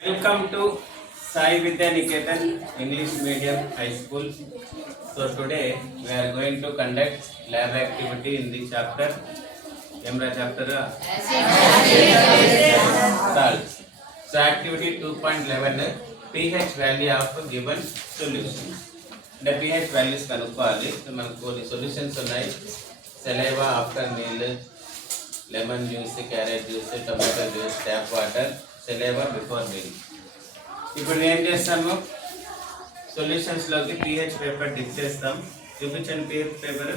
Welcome to Sai Vidya Niketan English Medium High School. So today we are going to conduct lab activity in the chapter. Emra chapter salts. So activity 2.11 pH value of given solution. The pH values కనుక్కోవాలి. సో మనకు కొన్ని సొల్యూషన్స్ ఉన్నాయి. Saliva after meal, lemon juice, carrot juice, tomato juice, tap water, saliva before meal. ఇప్పుడు ఏం చేస్తాము, సొల్యూషన్స్లోకి pH paper dip చేస్తాం. చూపించండి pH పేపర్.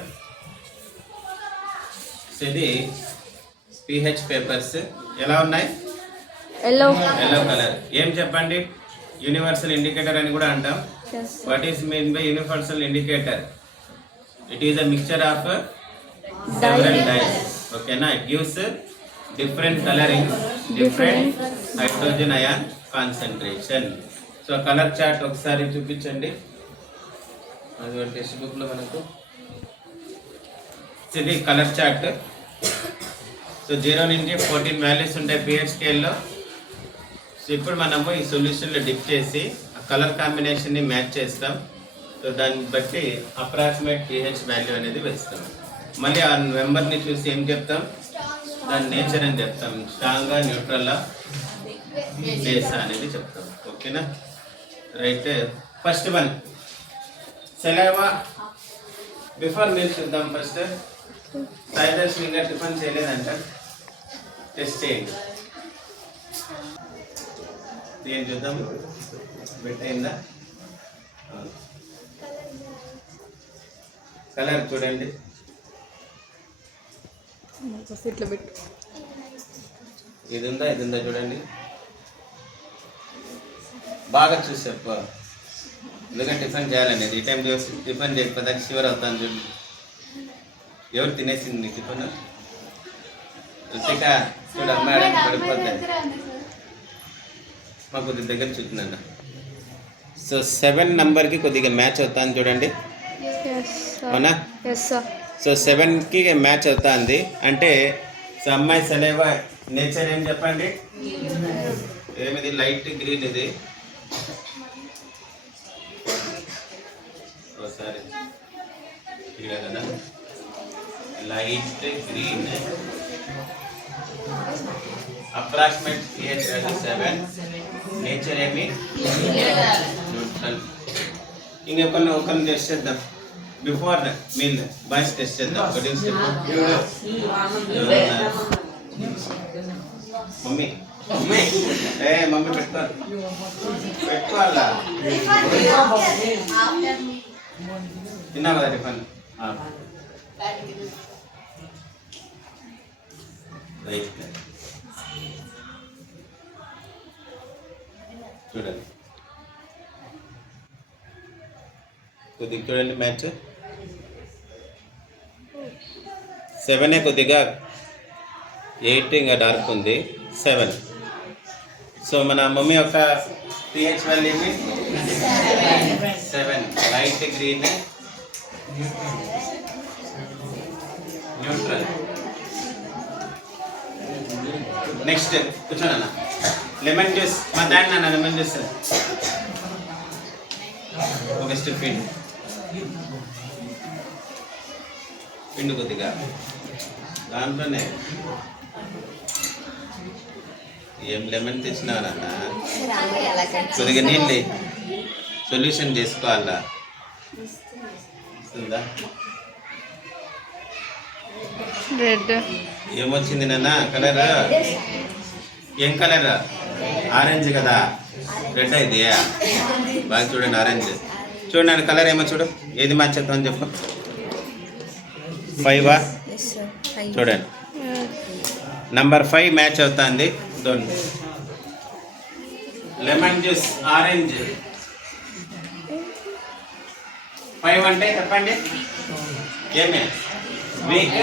ఇది pH పేపర్స్ ఎలా ఉన్నాయి? Yellow colour. ఏం చెప్పండి? యూనివర్సల్ ఇండికేటర్ అని కూడా అంటాం. What is mean by universal indicator? It is a mixture of several dyes. ఓకేనా? It gives different colouring, different hydrogen ion concentration. So colour chart ఒకసారి చూపించండి. అది టెక్స్ట్ బుక్ లో మనకు ఇది కలర్ చార్ట్. సో 0 నుంచి 14 వాల్యూస్ ఉంటాయి pH స్కేల్లో. సో ఇప్పుడు మనము ఈ సొల్యూషన్లో డిప్ చేసి ఆ కలర్ కాంబినేషన్ని మ్యాచ్ చేస్తాం. సో దాన్ని బట్టి అప్రాక్సిమేట్ pH వాల్యూ అనేది వేస్తాం. మళ్ళీ ఆ నెంబర్ని చూసి ఏం చెప్తాం? దాని నేచర్ అని చెప్తాం. స్ట్రాంగ్గా, న్యూట్రల్లా, బేసా అనేది చెప్తాం. ఓకేనా? Right. First one saliva before meal చూద్దాం. ఫస్ట్ సైడర్స్ ఇంకా టిఫిన్ చేయలేదంట, టెస్ట్ చేయండి. ఏం చూద్దాం? బెట్ అయిందా? కలర్ చూడండి. ఇది ఉందా చూడండి. బాగా చూసి చెప్ప, ఎందుకంటే టిఫిన్ చేయాలనేది. ఈ టైం చూసి టిఫిన్ చేయకపోతే షివర్ అవుతాను చూడండి. ఎవరు తినేసింది టిఫిన్? రుచిక చూడు, అమ్మాయి పడిపోతాయి. మా కొద్ది దగ్గర చూస్తున్నాను. సో 7 నెంబర్కి కొద్దిగా మ్యాచ్ అవుతాను చూడండి. అవునా? సో 7కి మ్యాచ్ అవుతుంది అంటే సో అమ్మాయి సలైవా నేచర్ ఏం చెప్పండి? ఏమిది? Light green. ఇది ఒకసారి కదా, light green. Approximate pH value 7. Nature ఏమి? న్యూట్రల్. ఇంకొకరిని టెస్ట్ చేద్దాం. బిఫోర్ మీల్ బాయ్స్ టెస్ట్ చేద్దాం. మమ్మీ మమ్మీ పెట్టుకోవాలా? తిన్నా కదా టిఫిన్? రైట్. చూడండి, కొద్దిగా చూడండి మ్యాచ్. 7 కొద్దిగా 8 ఇంకా డార్క్ ఉంది. 7. సో మన మమ్మీ యొక్క pH value 7. Light green, neutral. Next కూర్చోనన్నా. లెమన్ జ్యూస్ మా దాన్ని నాన్న లెమన్ జ్యూస్ ఒక స్టిప్ పిండి కొద్దిగా దాంట్లోనే. ఏం లెమన్ తెచ్చినావు నాన్న? కొద్దిగా నీళ్ళు సొల్యూషన్ చేసుకోవాలా. రెడ్ ఏమొచ్చింది నాన్న? కలర్ ఏం కలర్? ఆరెంజ్ కదా. రెడ్ అయితే బాగా చూడండి. ఆరెంజ్ చూడండి. కలర్ ఏమో చూడు. ఏది మ్యాచ్ అవుతుందని చెప్పు. 5 చూడండి. నంబర్ 5 మ్యాచ్ అవుతుంది. Lemon juice orange. 5 అంటే చెప్పండి ఏమే? Weak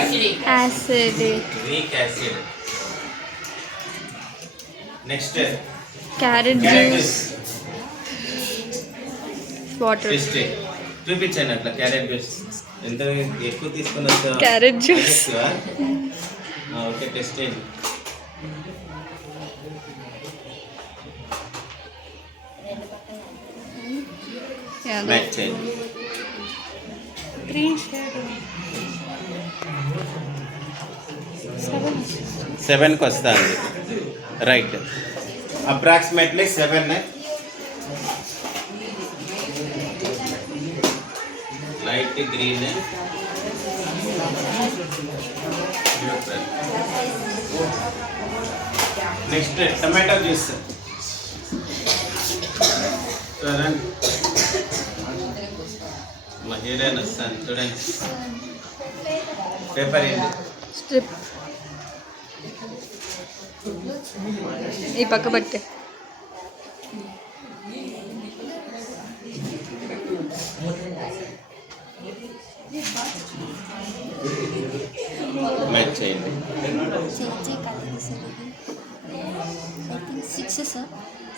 acid. Next carrot juice, water. చూపించండి అట్లా. క్యారెట్ జ్యూస్ ఎంత ఎక్కువ తీసుకుని వస్తా? Carrot juice. ఓకే, టెస్ట్ చేయండి. మ్యాచ్ చేయండి. గ్రీన్ షేడ్ 7కి వస్తుంది. Right, approximately 7. Light green, next tomato juice చూడండి. మా హీరోయిన్ వస్తాను చూడండి. పేపర్ ఏంటి? స్ట్రిప్ ఈ పక్క పట్టే మ్యాచ్ చేయండి.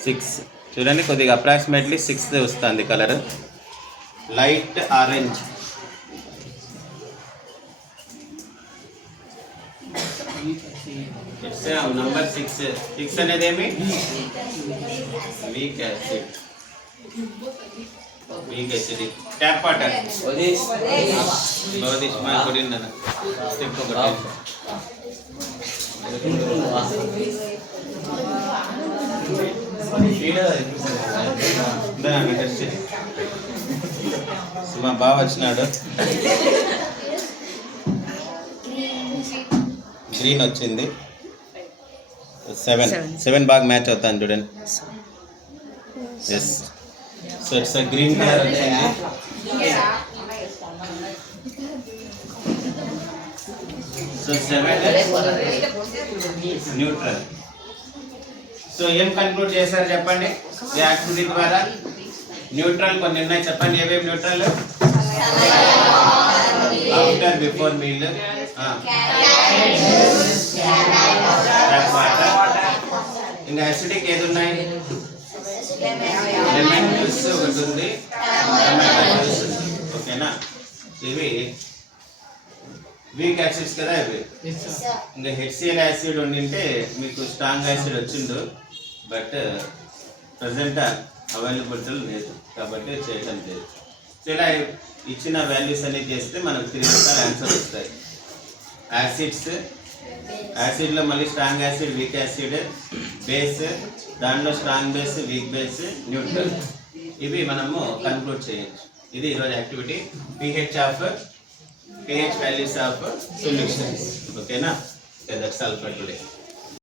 6 చూడండి, కొద్దిగా అప్రాక్సిమేట్లీ 6 వస్తుంది కలర్. లైట్ ఆరెంజ్, నంబర్ 6 అనేది ఏమి? Weak acid. ట్యాప్ వాటర్ మా కొడిన స్టెప్ ఒకటి. మా బావ వచ్చినాడు. గ్రీన్ వచ్చింది. 7 బాగా మ్యాచ్ అవుతాను చూడండి. Yes, so it's green colour వచ్చింది. So 7 neutral. సో ఏం కన్క్లూడ్ చేశారు చెప్పండి ఈ యాక్టివిటీ ద్వారా? న్యూట్రల్ కొన్ని ఉన్నాయి, చెప్పండి ఏవేమి న్యూట్రల్? ఆఫ్టర్, బిఫోర్ మీల్, ఇంకా అసిడిక్ ఏది ఉన్నాయి? లెమన్ జ్యూస్ ఒకటి ఉంది, టమాటో జ్యూస్ ఉంది. ఓకేనా? ఇవి వీక్ యాసిడ్స్ కదా ఇవి. ఇంకా హెచ్సిఎల్ యాసిడ్ ఉండింటే మీకు స్ట్రాంగ్ యాసిడ్ వచ్చిండు, బట్ ప్రజెంట్ అవైలబిలిటీ లేదు కాబట్టి చేయటం లేదు. ఇలా ఇచ్చిన వాల్యూస్ అన్ని చేస్తే మనకు 3 రకాల ఆన్సర్ వస్తాయి. యాసిడ్లో మళ్ళీ strong acid, weak acid, base, దాంట్లో strong base, weak base, neutral. ఇవి మనము కన్క్లూడ్ చేయొచ్చు. ఇది ఈరోజు activity, pH values of solutions. ఓకేనా? That's all for today.